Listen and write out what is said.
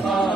아.